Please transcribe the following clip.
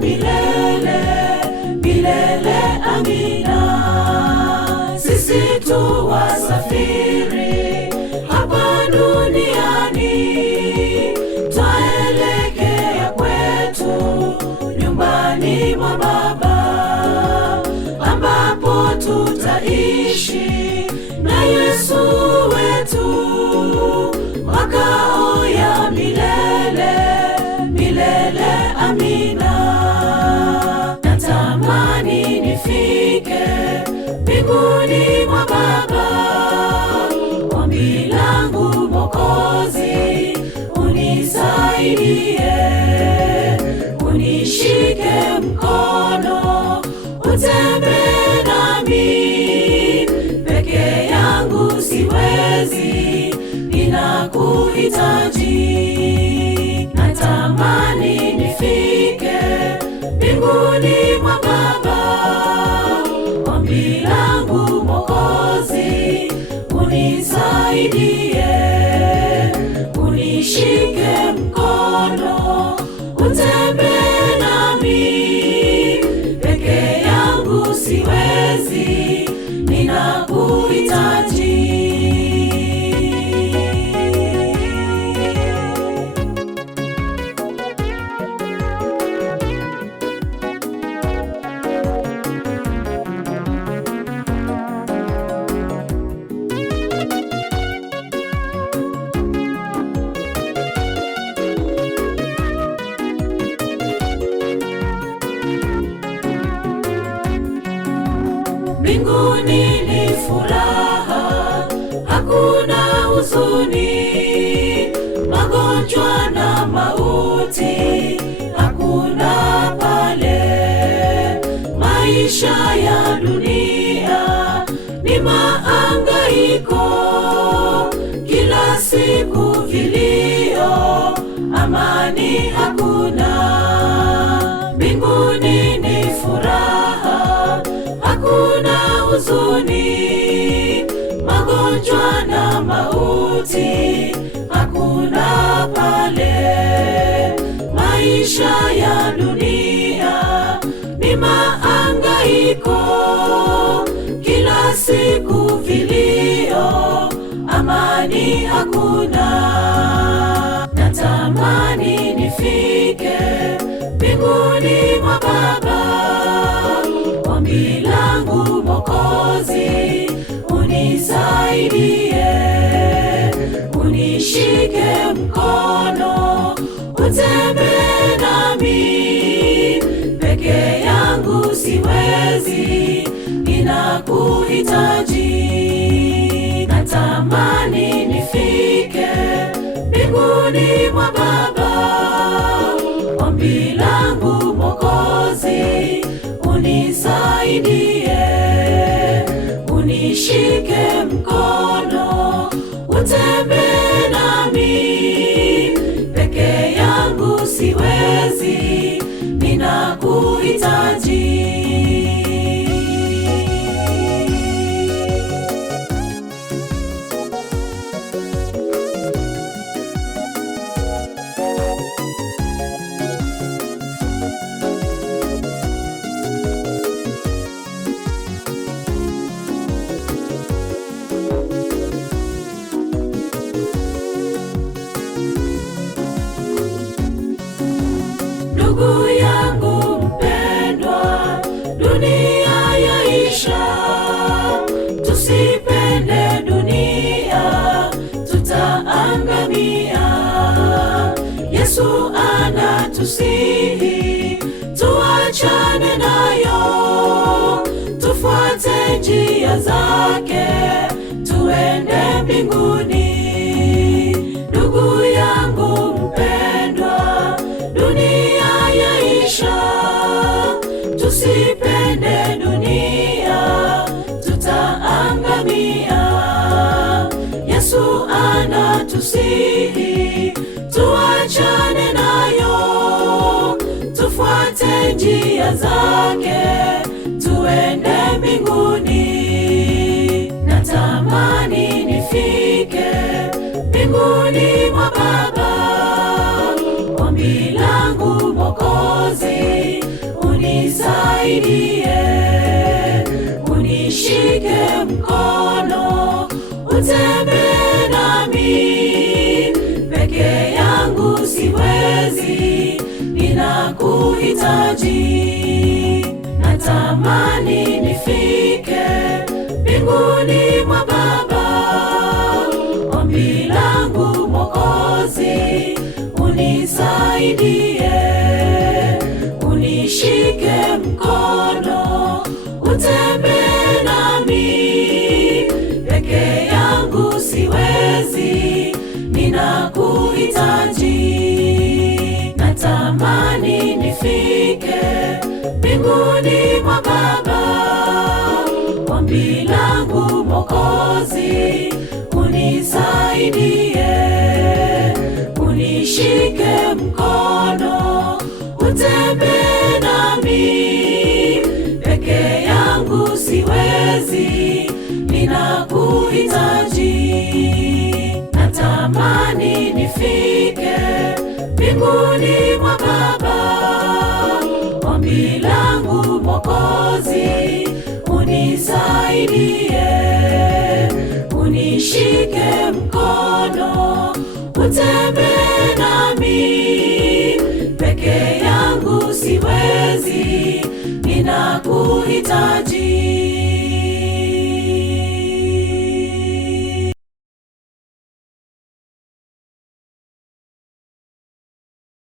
milele milele. Amina. Sisi tu wasafiri hapa duniani, twaelekea kwetu nyumbani mwa Baba, ambapo tutaishi na Yesu wetu, makao ya milele milele. Amina. Natamani nifike mbinguni mwa Baba. Ombi langu Mwokozi, unisaidie, unishike mkono, utembee nami. Peke yangu siwezi, ninakuhitaji. Natamani nifike mbinguni mwa Baba. Ombi langu Mwokozi, unisaidie, unishike mkono, utembee nami. Peke yangu siwezi, ninakuhitaji. Mbinguni ni furaha, hakuna huzuni, magonjwa na mauti hakuna pale. Maisha ya dunia ni mahangaiko, kila siku vilio, amani hakuna. Mbinguni ni furaha, hakuna huzuni, magonjwa na mauti hakuna pale. Maisha ya dunia ni mahangaiko, kila siku vilio, amani hakuna. Natamani nifike mbinguni mwa Baba. Ombi langu Mwokozi, unisaidie, unishike mkono, utembee nami. Peke yangu siwezi, ninakuhitaji. Natamani nifike mbinguni mwa Baba. Ombi langu Mwokozi, unisaidie, unishike mkono, utembee nami. Peke yangu siwezi, ninakuhitaji. Ndugu yangu mpendwa, dunia yaisha, tusipende dunia, tutaangamia. Yesu anatusihi, tuachane nayo, tufuate njia zake, tuende mbinguni. Ndugu yangu mpendwa, dunia yaisha, tusipende dunia, tutaangamia. Yesu anatusihi, tuachane nayo, tufuate njia zake, tuende mbinguni. Natamani nifike mbinguni mwa Baba. Ombi langu Mwokozi, unisaidie, unishike mkono, utembee nami. Peke yangu siwezi, ninakuhitaji. Natamani nifike mbinguni mwa Baba. Ombi langu Mwokozi, unisaidie, unishike mkono, utembee nami. Peke yangu siwezi, ninakuhitaji. Natamani nifike mbinguni mwa Baba. Ombi langu Mwokozi, unisaidie, unishike mkono, utembee nami. Peke yangu siwezi, ninakuhitaji. Natamani nifike mbinguni mwa Baba. Ombi langu Mwokozi, unisaidie, unishike mkono, utembee nami. Peke yangu siwezi, ninakuhitaji.